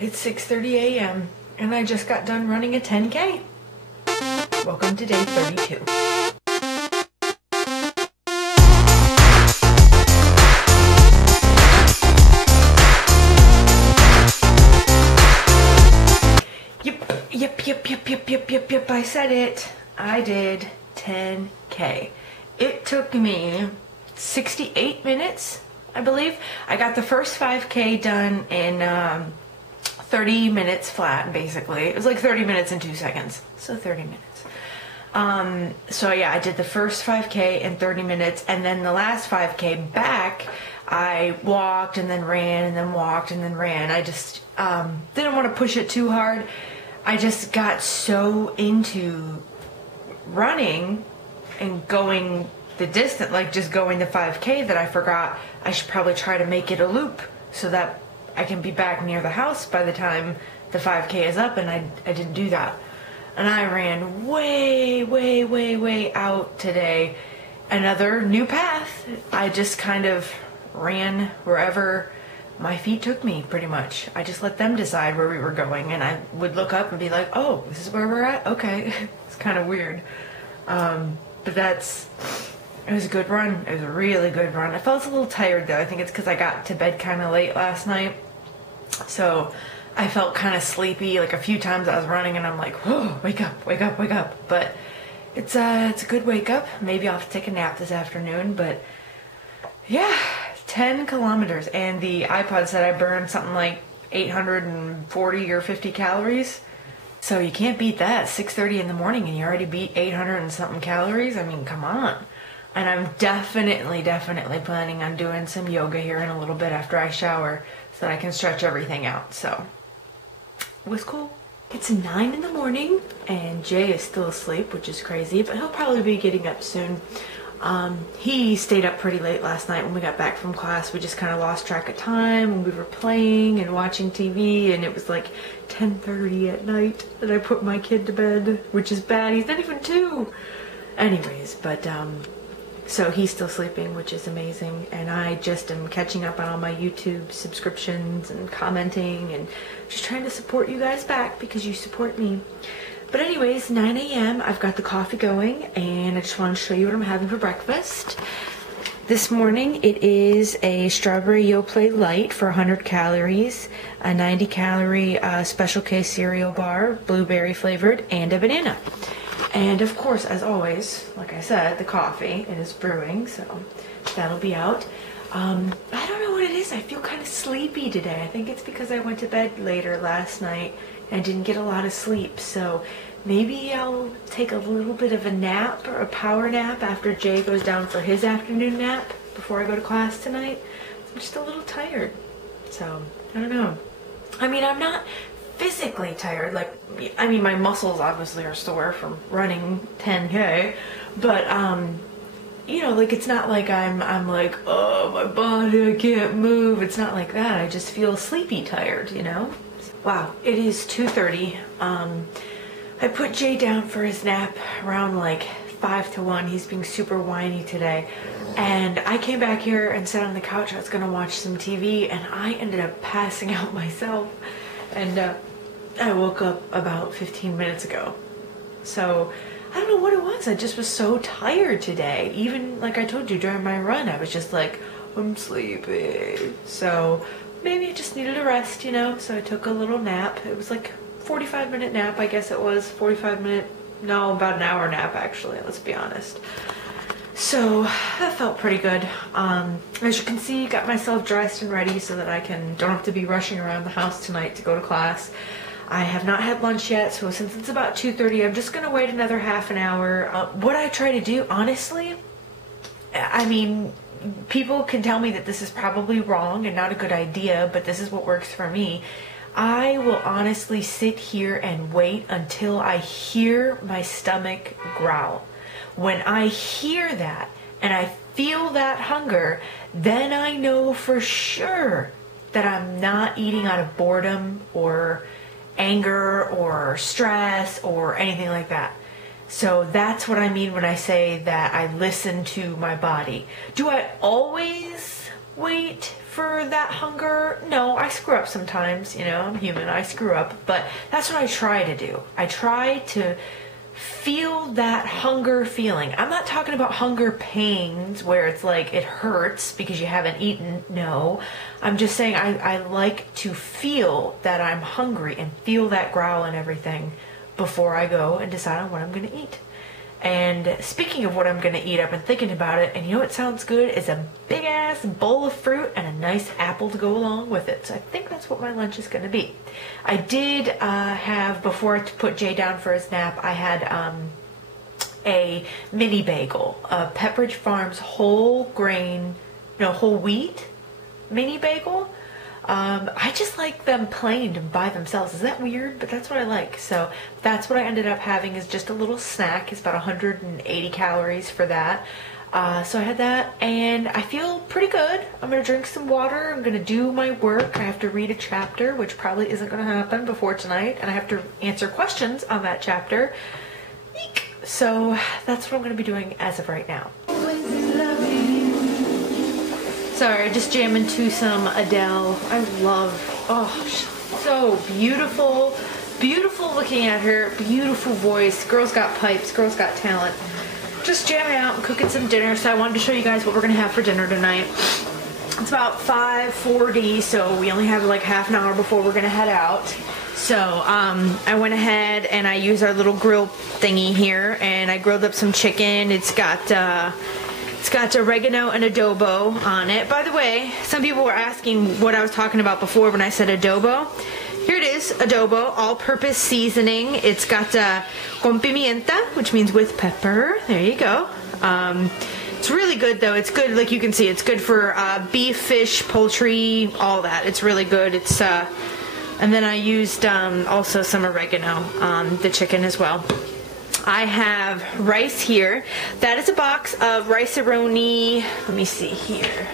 It's 6:30 a.m. and I just got done running a 10K. Welcome to day 32. Yep, I said it. I did 10K. It took me 68 minutes, I believe. I got the first 5K done in 30 minutes flat, basically. It was like 30 minutes and 2 seconds. So 30 minutes. So yeah, I did the first 5K in 30 minutes, and then the last 5K back, I walked and then ran and then walked and then ran. I just didn't want to push it too hard. I just got so into running and going the distance, like just going the 5K, that I forgot I should probably try to make it a loop so that I can be back near the house by the time the 5K is up, and I didn't do that. And I ran way out today. Another new path. I just kind of ran wherever my feet took me, pretty much. I just let them decide where we were going, and I would look up and be like, oh, this is where we're at? Okay. It's kind of weird. But it was a good run. It was a really good run. I felt a little tired though. I think it's because I got to bed kind of late last night. So I felt kind of sleepy. Like a few times I was running and I'm like, whoa, wake up. But it's a good wake up. Maybe I'll have to take a nap this afternoon. But yeah, 10 kilometers. And the iPod said I burned something like 840 or 50 calories. So you can't beat that. 6:30 in the morning and you already beat 800 and something calories. I mean, come on. And I'm definitely planning on doing some yoga here in a little bit after I shower so that I can stretch everything out. So it was cool. It's 9 in the morning and Jay is still asleep, which is crazy, but he'll probably be getting up soon. He stayed up pretty late last night when we got back from class. We just kind of lost track of time and we were playing and watching TV, and it was like 10:30 at night that I put my kid to bed, which is bad. He's not even 2. Anyways, but so he's still sleeping, which is amazing, and I just am catching up on all my YouTube subscriptions and commenting and just trying to support you guys back because you support me. But anyways, 9 a.m. I've got the coffee going, and I just want to show you what I'm having for breakfast. This morning it is a strawberry Yoplait Light for 100 calories, a 90 calorie Special K cereal bar, blueberry flavored, and a banana. And of course, as always, like I said, the coffee, it is brewing, so that'll be out. I don't know what it is. I feel kind of sleepy today. I think it's because I went to bed later last night and didn't get a lot of sleep. So maybe I'll take a little bit of a nap, or a power nap, after Jay goes down for his afternoon nap before I go to class tonight. I'm just a little tired. So, I don't know. I mean, I'm not physically tired. Like, I mean, my muscles obviously are sore from running 10K, but you know, like, it's not like I'm like, oh, my body, I can't move. It's not like that. I just feel sleepy tired, you know? Wow, it is 2:30. I put Jay down for his nap around like 5 to 1. He's being super whiny today. And I came back here and sat on the couch. I was gonna watch some TV, and I ended up passing out myself. And I woke up about 15 minutes ago. So I don't know what it was. I just was so tired today. Even like I told you during my run, I was just like, I'm sleepy. So maybe I just needed a rest, you know? So I took a little nap. It was like 45-minute nap, I guess it was. 45-minute, no, about an hour nap actually, let's be honest. So that felt pretty good. As you can see, got myself dressed and ready so that I don't have to be rushing around the house tonight to go to class. I have not had lunch yet, so since it's about 2:30, I'm just gonna wait another half an hour. What I try to do, honestly, I mean, people can tell me that this is probably wrong and not a good idea, but this is what works for me. I will honestly sit here and wait until I hear my stomach growl. When I hear that and I feel that hunger, then I know for sure that I'm not eating out of boredom or anger or stress or anything like that. So that's what I mean when I say that I listen to my body. Do I always wait for that hunger. No, I screw up sometimes, you know, I'm human, I screw up, but that's what I try to do. I try to feel that hunger feeling. I'm not talking about hunger pains where it's like it hurts because you haven't eaten. No, I'm just saying I like to feel that I'm hungry and feel that growl and everything before I go and decide on what I'm going to eat. And speaking of what I'm going to eat, I've been thinking about it, and you know what sounds good? Is a big ass bowl of fruit and a nice apple to go along with it. So I think that's what my lunch is going to be. I did have, before I put Jay down for his nap, I had a mini bagel, a Pepperidge Farms whole wheat mini bagel. I just like them plain by themselves. Is that weird? But that's what I like. So that's what I ended up having, is just a little snack. It's about 180 calories for that. So I had that, and I feel pretty good. I'm going to drink some water. I'm going to do my work. I have to read a chapter, which probably isn't going to happen before tonight. And I have to answer questions on that chapter. Eek. So that's what I'm going to be doing as of right now. Sorry, just jamming to some Adele. I love, oh, she's so beautiful. Beautiful looking at her, beautiful voice. Girl's got pipes, girl's got talent. Just jamming out and cooking some dinner. So I wanted to show you guys what we're gonna have for dinner tonight. It's about 5:40, so we only have like half an hour before we're gonna head out. So I went ahead and I used our little grill thingy here, and I grilled up some chicken. It's got oregano and adobo on it. By the way, some people were asking what I was talking about before when I said adobo. Here it is, adobo, all-purpose seasoning. It's got con pimienta, which means with pepper. There you go. It's really good, though. It's good, like you can see, it's good for beef, fish, poultry, all that. It's really good. It's and then I used also some oregano on the chicken as well. I have rice here. That is a box of Rice-A-Roni. Let me see here.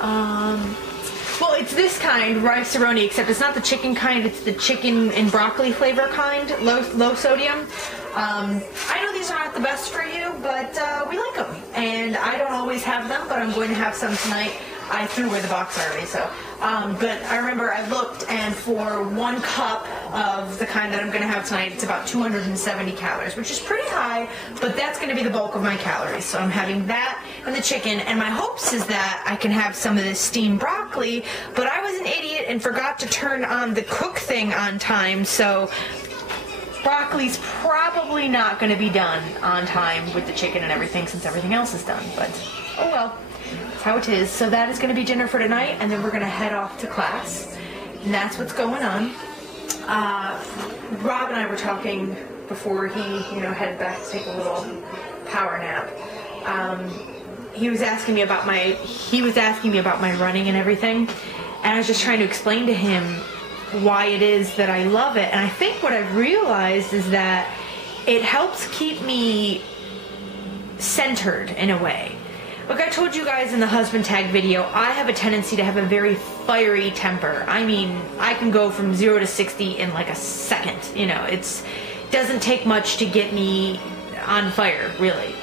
Well, it's this kind, Rice-A-Roni, except it's not the chicken kind. It's the chicken and broccoli flavor kind, low sodium. I know these aren't the best for you, but we like them. And I don't always have them, but I'm going to have some tonight. I threw away the box already, so. But I remember I looked, and for 1 cup of the kind that I'm going to have tonight, it's about 270 calories, which is pretty high, but that's going to be the bulk of my calories. So I'm having that and the chicken, and my hopes is that I can have some of this steamed broccoli, but I was an idiot and forgot to turn on the cook thing on time, so broccoli's probably not going to be done on time with the chicken and everything, since everything else is done, but oh well. That's how it is. So that is going to be dinner for tonight, and then we're going to head off to class. And that's what's going on. Rob and I were talking before he, headed back to take a little power nap. He was asking me about my running and everything, and I was just trying to explain to him why it is that I love it. And I think what I've realized is that it helps keep me centered in a way. Like I told you guys in the husband tag video, I have a tendency to have a very fiery temper. I mean, I can go from 0 to 60 in like a second. It doesn't take much to get me on fire, really.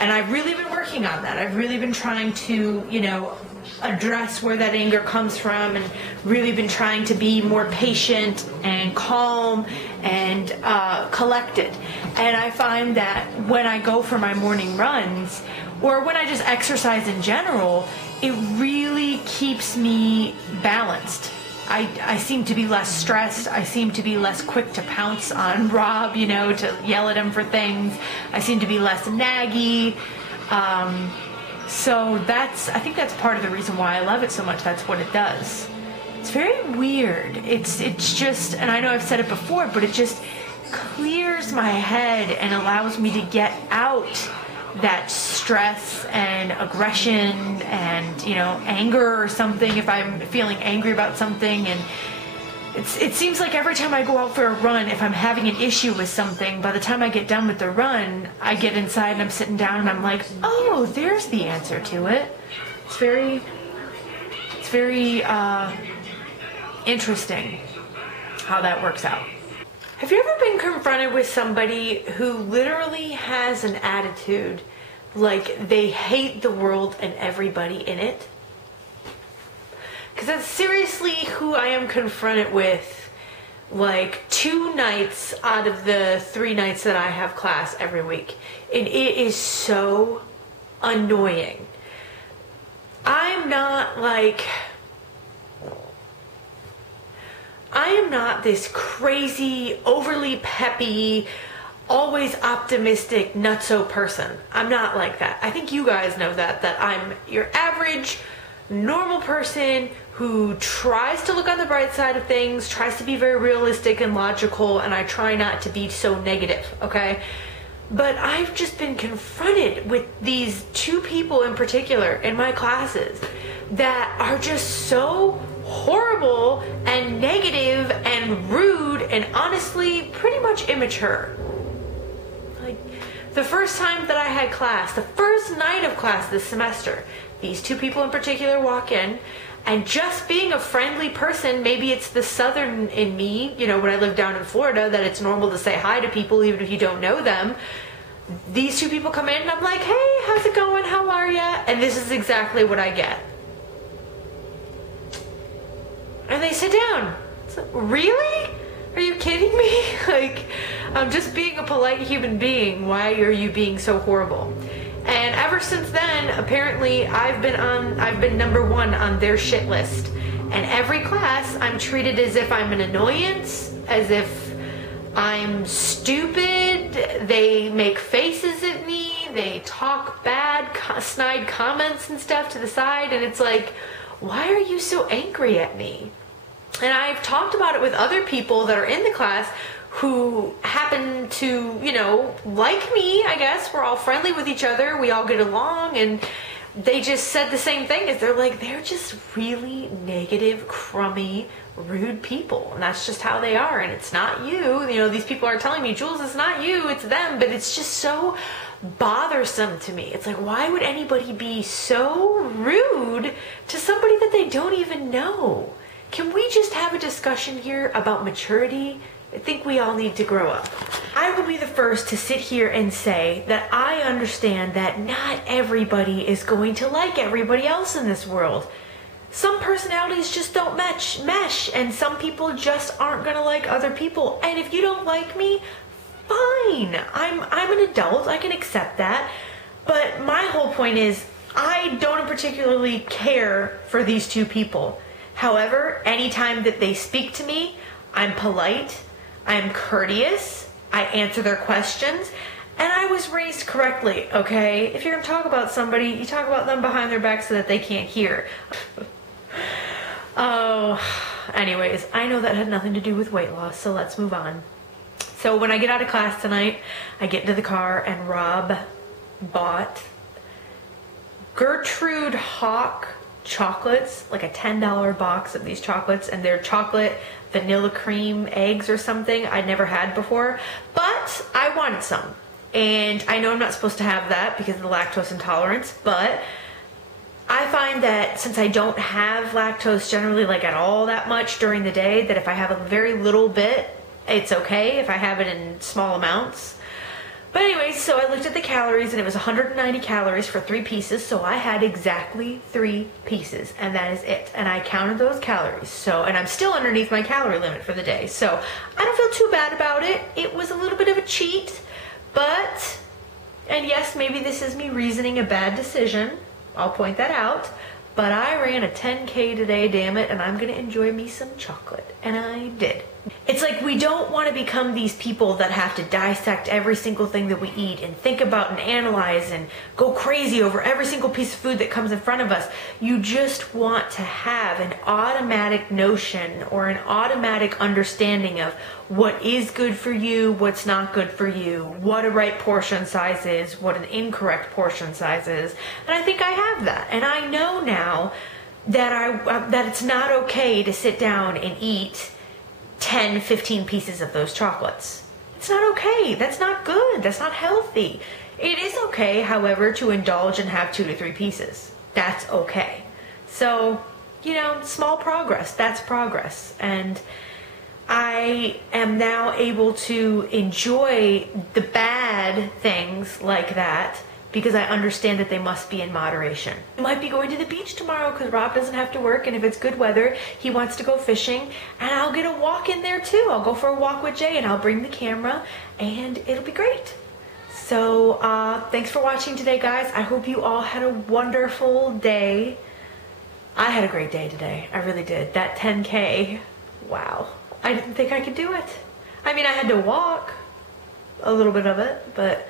And I've really been working on that. I've really been trying to, address where that anger comes from, and really been trying to be more patient and calm and collected. And I find that when I go for my morning runs, or when I just exercise in general, it really keeps me balanced. I seem to be less stressed. I seem to be less quick to pounce on Rob, to yell at him for things. I seem to be less naggy. So I think that's part of the reason why I love it so much. That's what it does. It's very weird. It's just, and I know I've said it before, but it just clears my head and allows me to get out that stress and aggression and, anger or something, if I'm feeling angry about something. And it seems like every time I go out for a run, if I'm having an issue with something, by the time I get done with the run, I get inside and I'm sitting down and I'm like, oh, there's the answer to it. It's very interesting how that works out. Have you ever been confronted with somebody who literally has an attitude like they hate the world and everybody in it? Because that's seriously who I am confronted with, like 2 nights out of the 3 nights that I have class every week. And it is so annoying. I'm not this crazy, overly peppy, always optimistic, nutso person. I'm not like that. I think you guys know that I'm your average, normal person who tries to look on the bright side of things, tries to be very realistic and logical, and I try not to be so negative, okay? But I've just been confronted with these 2 people in particular in my classes that are just so horrible and negative and rude and honestly pretty much immature. Like, the first time that I had class, the first night of class this semester, these 2 people in particular walk in, and just being a friendly person, maybe it's the southern in me, you know, when I lived down in Florida, that it's normal to say hi to people even if you don't know them. These 2 people come in and I'm like, hey, how's it going? How are ya? And this is exactly what I get. And they sit down. It's like, really? Are you kidding me? Like, I'm just being a polite human being. Why are you being so horrible? And ever since then, apparently, I've been number 1 on their shit list. And every class, I'm treated as if I'm an annoyance, as if I'm stupid. They make faces at me. They talk bad, snide comments and stuff to the side. And it's like, why are you so angry at me? And I've talked about it with other people that are in the class who happen to, you know, like me, I guess. We're all friendly with each other. We all get along. And they just said the same thing. Is they're like, they're just really negative, crummy, rude people. And that's just how they are. And it's not you. You know, these people are telling me, Jules, it's not you, it's them. But it's just so bothersome to me. It's like, why would anybody be so rude to somebody that they don't even know? Can we just have a discussion here about maturity? I think we all need to grow up. I will be the first to sit here and say that I understand that not everybody is going to like everybody else in this world. Some personalities just don't mesh, and some people just aren't gonna like other people. And if you don't like me, fine. I'm an adult, I can accept that. But my whole point is, I don't particularly care for these 2 people. However, anytime that they speak to me, I'm polite, I'm courteous, I answer their questions, and I was raised correctly, okay? If you're gonna talk about somebody, you talk about them behind their back so that they can't hear. Oh, anyways, I know that had nothing to do with weight loss, so let's move on. So when I get out of class tonight, I get into the car and Rob bought Gertrude Hawk chocolates, like a $10 box of these chocolates, and they're chocolate vanilla cream eggs or something I'd never had before, but I wanted some. And I know I'm not supposed to have that because of the lactose intolerance, but I find that since I don't have lactose generally like at all that much during the day, that if I have a very little bit, it's okay if I have it in small amounts. But anyways, so I looked at the calories and it was 190 calories for 3 pieces, so I had exactly 3 pieces, and that is it. And I counted those calories, so, and I'm still underneath my calorie limit for the day, so I don't feel too bad about it. It was a little bit of a cheat, but, and yes, maybe this is me reasoning a bad decision, I'll point that out, but I ran a 10K today, damn it, and I'm gonna enjoy me some chocolate, and I did. It's like we don't want to become these people that have to dissect every single thing that we eat and think about and analyze and go crazy over every single piece of food that comes in front of us. You just want to have an automatic notion or an automatic understanding of what is good for you, what's not good for you, what a right portion size is, what an incorrect portion size is. And I think I have that. And I know now that that it's not okay to sit down and eat 10, 15 pieces of those chocolates. It's not okay. That's not good. That's not healthy. It is okay, however, to indulge and have 2 to 3 pieces. That's okay. So, you know, small progress. That's progress. And I am now able to enjoy the bad things like that because I understand that they must be in moderation. I might be going to the beach tomorrow because Rob doesn't have to work, and if it's good weather, he wants to go fishing, and I'll get a walk in there too. I'll go for a walk with Jay, and I'll bring the camera, and it'll be great. So thanks for watching today, guys. I hope you all had a wonderful day. I had a great day today. I really did. That 10K, wow. I didn't think I could do it. I mean, I had to walk a little bit of it, but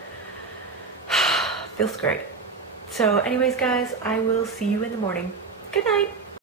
feels great. So anyways, guys, I will see you in the morning. Good night.